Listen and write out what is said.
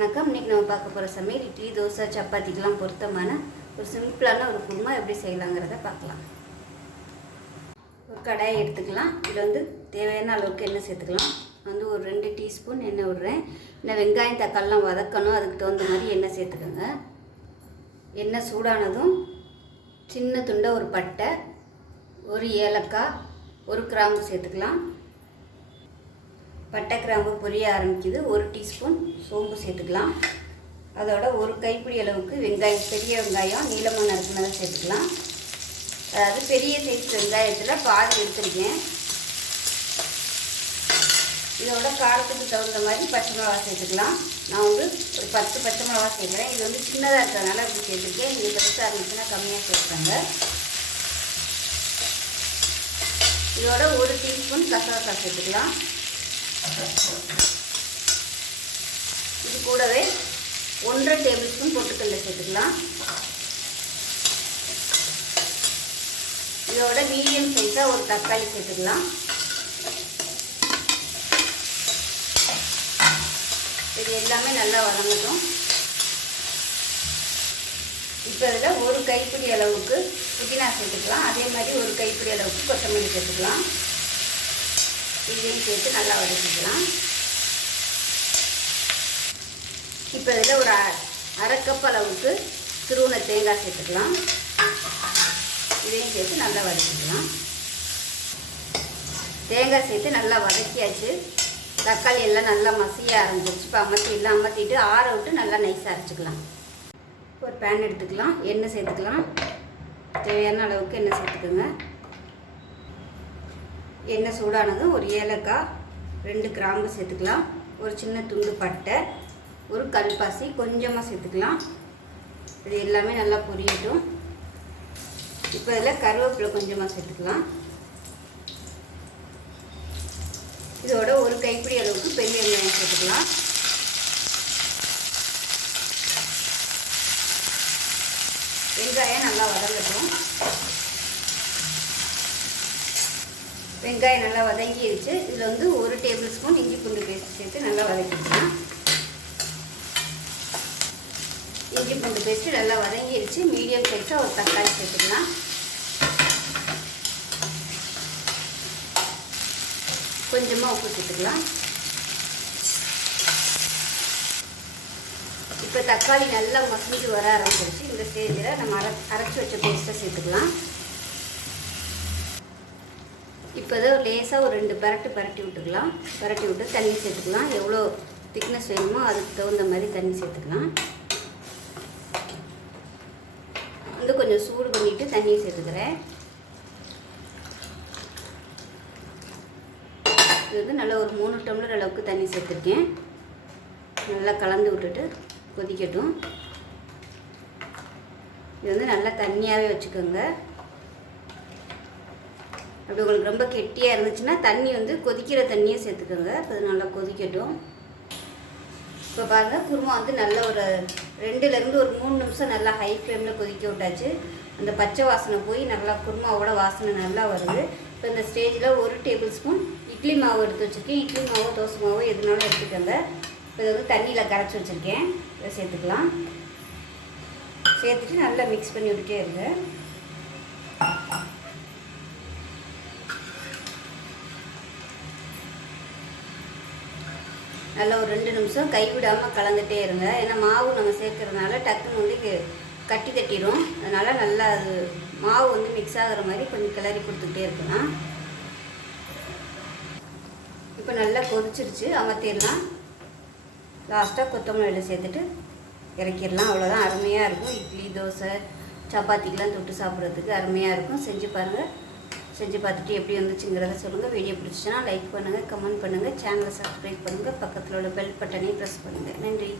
வணக்கம். இன்றைக்கி நம்ம பார்க்க போகிற சமையல் இட்லி, தோசை, சப்பாத்திக்கெலாம் பொருத்தமான ஒரு சிம்பிளான ஒரு குருமா எப்படி செய்யலாங்கிறத பார்க்கலாம். ஒரு கடாயை எடுத்துக்கலாம். இதில் தேவையான அளவுக்கு எண்ணெய் சேர்த்துக்கலாம். ஒரு 2 டீஸ்பூன் எண்ணெய் விடுறேன். இன்னும் வெங்காயம் தக்காளிலாம் வதக்கணும், அதுக்கு தகுந்த மாதிரி எண்ணெய் சேர்த்துக்கோங்க. எண்ணெய் சூடானதும் சின்ன துண்டை ஒரு பட்டை, ஒரு ஏலக்காய், ஒரு கிராம்பு சேர்த்துக்கலாம். பட்டை கிராம்பு பொரிய ஆரம்பிக்குது. 1 டீஸ்பூன் சோம்பு சேர்த்துக்கலாம். அதோட ஒரு கைப்பிடி அளவுக்கு வெங்காயம், பெரிய வெங்காயம் நீளமாக நறுக்குனதை சேர்த்துக்கலாம். அதாவது பெரிய சைஸ் வெங்காயத்தில் பாதி எடுத்துருக்கேன். இதோட காரத்துக்கு தகுந்த மாதிரி பச்சை மிளகா சேர்த்துக்கலாம். நான் ஒரு 10 பச்சை மிளகா சேர்க்குறேன். இது சின்னதாக இருக்கிறதுனால அப்படி சேர்த்துருக்கேன். நீங்கள் பெருசாக இருந்துச்சுன்னா கம்மியாக சேர்க்குறாங்க. இதோட 1 டீஸ்பூன் கசகசாய் சேர்த்துக்கலாம். இது கூடவே 1.5 டேபிள் ஸ்பூன் பொட்டுக்கடலை சேர்த்துக்கலாம். இதோட மீடியம் சைஸாக ஒரு தக்காளி சேர்த்துக்கலாம். இது எல்லாமே நல்லா வதங்கட்டும். இப்போ இதில் ஒரு கைப்பிடி அளவுக்கு புதினா சேர்த்துக்கலாம். அதே மாதிரி ஒரு கைப்பிடி அளவுக்கு கொத்தமல்லி சேர்த்துக்கலாம். இதையும் சேர்த்து நல்லா வதக்கிக்கலாம். இப்போ இதில் ஒரு 1/2 கப் அளவுக்கு துருவின தேங்காய் சேர்த்துக்கலாம். இதையும் சேர்த்து நல்லா வதக்கிக்கலாம். தேங்காய் சேர்த்து நல்லா வதக்கியாச்சு. தக்காளி எல்லாம் நல்லா மசிய ஆரம்பிச்சிருச்சு. இப்போ அமர்த்திட்டு ஆற விட்டு நல்லா நைஸாக அரைச்சிக்கலாம். ஒரு பேன் எடுத்துக்கலாம். எண்ணெய் சேர்த்துக்கலாம். தேவையான அளவுக்கு எண்ணெய் சேர்த்துக்குங்க. எண்ணெய் சூடானதும் ஒரு ஏலக்காய், 2 கிராம்பு சேர்த்துக்கலாம். ஒரு சின்ன துண்டு பட்டை, ஒரு கல்பாசி கொஞ்சமாக சேர்த்துக்கலாம். இது எல்லாமே நல்லா பொரியட்டும். இப்போ இதில் கருவேப்பிலை கொஞ்சமாக சேர்த்துக்கலாம். இதோட ஒரு கைப்பிடி அளவுக்கு பெரிய வெங்காயம் சேர்த்துக்கலாம். வெங்காயம் நல்லா வதங்கட்டும். வெங்காயம் நல்லா வதங்கிடுச்சு. இதில் 1 டேபிள் ஸ்பூன் இஞ்சி பூண்டு பேஸ்ட் சேர்த்து நல்லா வதக்கிக்கலாம். இஞ்சி பூண்டு பேஸ்ட்டு நல்லா வதங்கிடுச்சு. மீடியம் சைஸாக ஒரு தக்காளி சேர்த்துக்கலாம். கொஞ்சமாக உப்பு சேர்த்துக்கலாம். இப்போ தக்காளி நல்லா மசிஞ்சு வர ஆரம்பிச்சிருச்சு. இந்த ஸ்டேஜில் நம்ம அரைச்சி வச்ச பேஸ்ட்டை சேர்த்துக்கலாம். இப்போ லேசாக ஒரு 2 பரட்டி விட்டுக்கலாம். பரட்டி விட்டு தண்ணி சேர்த்துக்கலாம். எவ்வளோ திக்னஸ் வேணுமோ அதுக்கு தகுந்த மாதிரி தண்ணி சேர்த்துக்கலாம். கொஞ்சம் சூடு பண்ணிவிட்டு தண்ணியை சேர்த்துக்கிறேன். இது நல்லா ஒரு 3 டம்ளர் அளவுக்கு தண்ணி சேர்த்துருக்கேன். நல்லா கலந்து விட்டுட்டு கொதிக்கட்டும். இது நல்லா தண்ணியாகவே வச்சுக்கோங்க. அப்படி உங்களுக்கு ரொம்ப கெட்டியாக இருந்துச்சுன்னா தண்ணி கொதிக்கிற தண்ணியை சேர்த்துக்கோங்க. அது நல்லா கொதிக்கட்டும். இப்போ பாருங்கள், குருமா நல்லா ஒரு 2லேருந்து ஒரு 3 நிமிஷம் நல்லா ஹை ஃப்ளேமில் கொதிக்க விட்டாச்சு. அந்த பச்சை வாசனை போய் நல்லா குருமாவோட வாசனை நல்லா வருது. இப்போ இந்த ஸ்டேஜில் 1 டேபிள் ஸ்பூன் இட்லி மாவு எடுத்து வச்சுருக்கேன். இட்லி மாவோ தோசை மாவோ எதுனாலும் எடுத்துக்கோங்க. இப்போ இதை தண்ணியில் கரைச்சி வச்சுருக்கேன். இதை சேர்த்துக்கலாம். சேர்த்துட்டு நல்லா மிக்ஸ் பண்ணி விட்டுட்டே இருங்க. நல்லா ஒரு 2 நிமிஷம் கைவிடாமல் கலந்துகிட்டே இருங்க. ஏன்னா மாவு நம்ம சேர்க்கறதுனால டக்குன்னு கட்டி தட்டிடும். அதனால் நல்லா அது மாவு மிக்ஸ் ஆகிற மாதிரி கொஞ்சம் கிளறி கொடுத்துக்கிட்டே இருக்கலாம். இப்போ நல்லா கொதிச்சிருச்சு. அமர்த்திடலாம். லாஸ்ட்டாக கொத்தமல்லி சேர்த்துட்டு இறக்கிடலாம். அவ்வளோதான். அருமையாக இருக்கும். இட்லி, தோசை, சப்பாத்திக்கெலாம் தொட்டு சாப்பிட்றதுக்கு அருமையாக இருக்கும். செஞ்சு பாருங்கள். செஞ்சு பார்த்துட்டு எப்படி வந்துச்சுங்கிறத சொல்லுங்கள். வீடியோ பிடிச்சிச்சுன்னா லைக் பண்ணுங்கள், கமெண்ட் பண்ணுங்கள், சேனலை சப்ஸ்கிரைப் பண்ணுங்கள், பக்கத்தில் உள்ள பெல் பட்டனையும் ப்ரெஸ் பண்ணுங்கள். நன்றி.